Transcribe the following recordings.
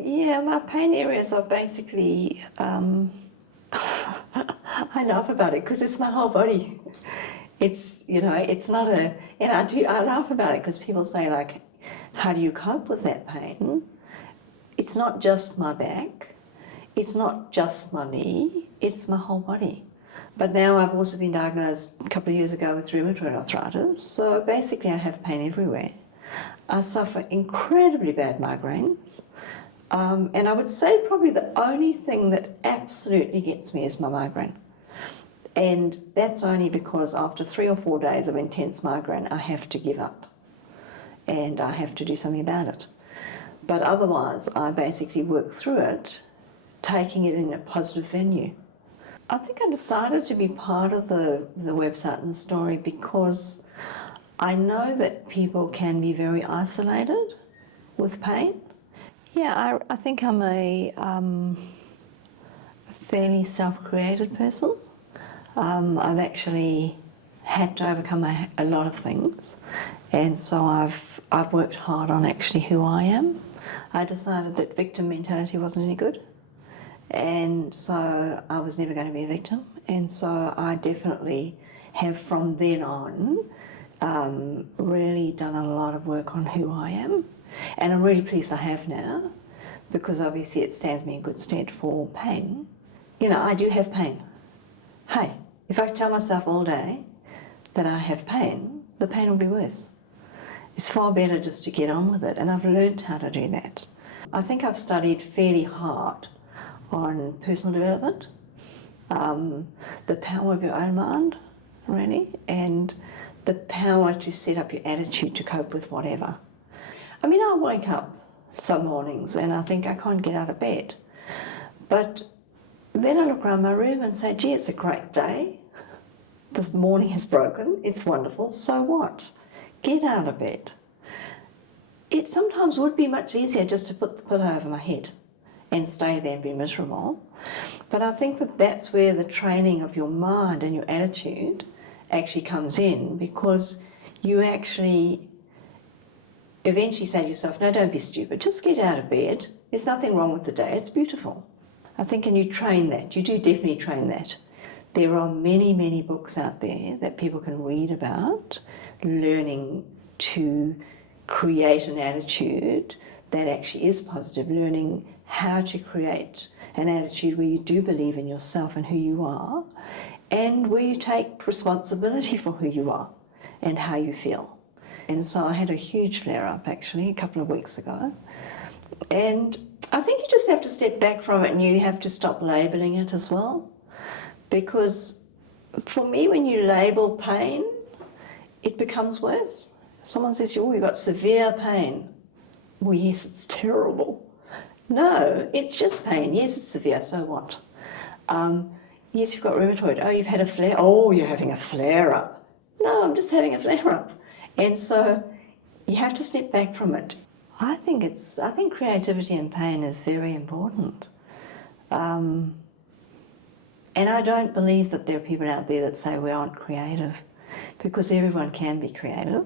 Yeah, my pain areas are basically, I laugh about it because it's my whole body. It's, it's not I laugh about it because people say like, how do you cope with that pain? It's not just my back, it's not just my knee, it's my whole body. But now I've also been diagnosed a couple of years ago with rheumatoid arthritis, so basically I have pain everywhere. I suffer incredibly bad migraines, and I would say probably the only thing that absolutely gets me is my migraine. And that's only because after 3 or 4 days of intense migraine, I have to give up and I have to do something about it. But otherwise, I basically work through it, taking it in a positive venue. I think I decided to be part of the website and the story because I know that people can be very isolated with pain. Yeah, I think I'm a fairly self-created person. I've actually had to overcome a lot of things, and so I've worked hard on actually who I am. I decided that victim mentality wasn't any good, and so I was never going to be a victim, and so I definitely have from then on really done a lot of work on who I am, and I'm really pleased I have now, because obviously it stands me in good stead for pain. I do have pain. Hey, if I tell myself all day that I have pain, the pain will be worse. It's far better just to get on with it, and I've learned how to do that. I think I've studied fairly hard on personal development, the power of your own mind, really, and the power to set up your attitude to cope with whatever. I mean, I wake up some mornings and I think I can't get out of bed, but then I look around my room and say, gee, it's a great day. This morning has broken, it's wonderful, so what? Get out of bed. It sometimes would be much easier just to put the pillow over my head and stay there and be miserable. But I think that that's where the training of your mind and your attitude actually comes in, because you actually eventually say to yourself, no, don't be stupid, just get out of bed. There's nothing wrong with the day, it's beautiful. I think, and you train that, you do definitely train that. There are many, many books out there that people can read about learning to create an attitude that actually is positive, learning how to create an attitude where you do believe in yourself and who you are, and where you take responsibility for who you are and how you feel. And so I had a huge flare-up actually a couple of weeks ago, and I think you just have to step back from it and you have to stop labeling it as well, because for me, when you label pain, it becomes worse. Someone says, oh, you've got severe pain. Well, yes, it's terrible. No, it's just pain. Yes, it's severe, so what? Yes, you've got rheumatoid. Oh, you've had a flare. Oh, you're having a flare-up. No, I'm just having a flare-up. And so you have to step back from it. I think creativity and pain is very important. And I don't believe that there are people out there that say we aren't creative, because everyone can be creative.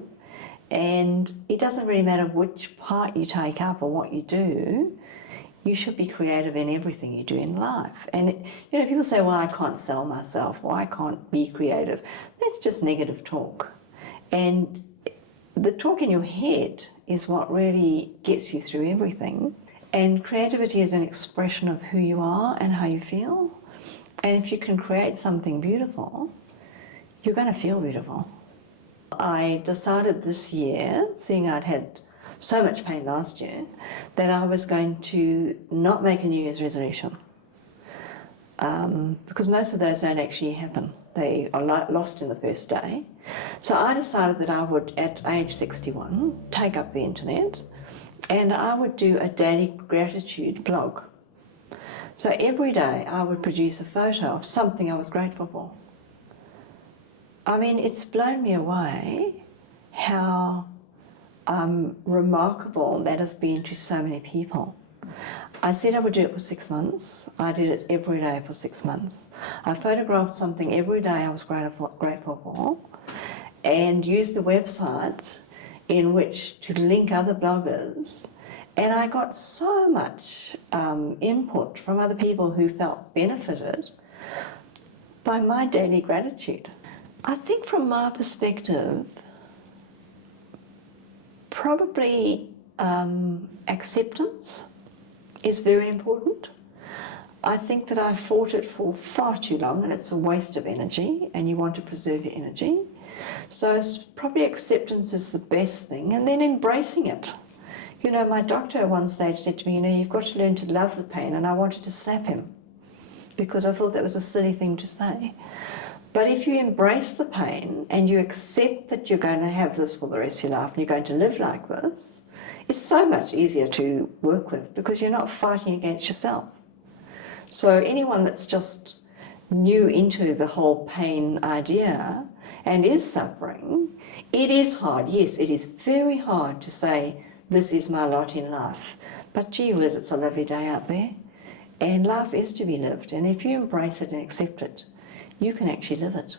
And it doesn't really matter which part you take up or what you do, you should be creative in everything you do in life. And people say, well, I can't sell myself, or I can't be creative. That's just negative talk. And the talk in your head is what really gets you through everything. And creativity is an expression of who you are and how you feel. And if you can create something beautiful, you're going to feel beautiful. I decided this year, seeing I'd had so much pain last year, that I was going to not make a New Year's resolution, because most of those don't actually happen. They are lost in the first day. So I decided that I would, at age 61, take up the internet and I would do a daily gratitude blog. So every day I would produce a photo of something I was grateful for. I mean, it's blown me away how remarkable that has been to so many people. I said I would do it for 6 months. I did it every day for 6 months. I photographed something every day I was grateful for, and used the website in which to link other bloggers And I got so much input from other people who felt benefited by my daily gratitude. I think from my perspective, probably acceptance is very important. I think that I fought it for far too long, and it's a waste of energy, and you want to preserve your energy. So probably acceptance is the best thing, and then embracing it. You know, my doctor at one stage said to me, you know, you've got to learn to love the pain, and I wanted to slap him because I thought that was a silly thing to say. But if you embrace the pain and you accept that you're going to have this for the rest of your life and you're going to live like this, it's so much easier to work with because you're not fighting against yourself. So anyone that's just new into the whole pain idea and is suffering, it is hard. Yes, it is very hard to say, this is my lot in life. But gee whiz, it's a lovely day out there. And life is to be lived. And if you embrace it and accept it, you can actually live it.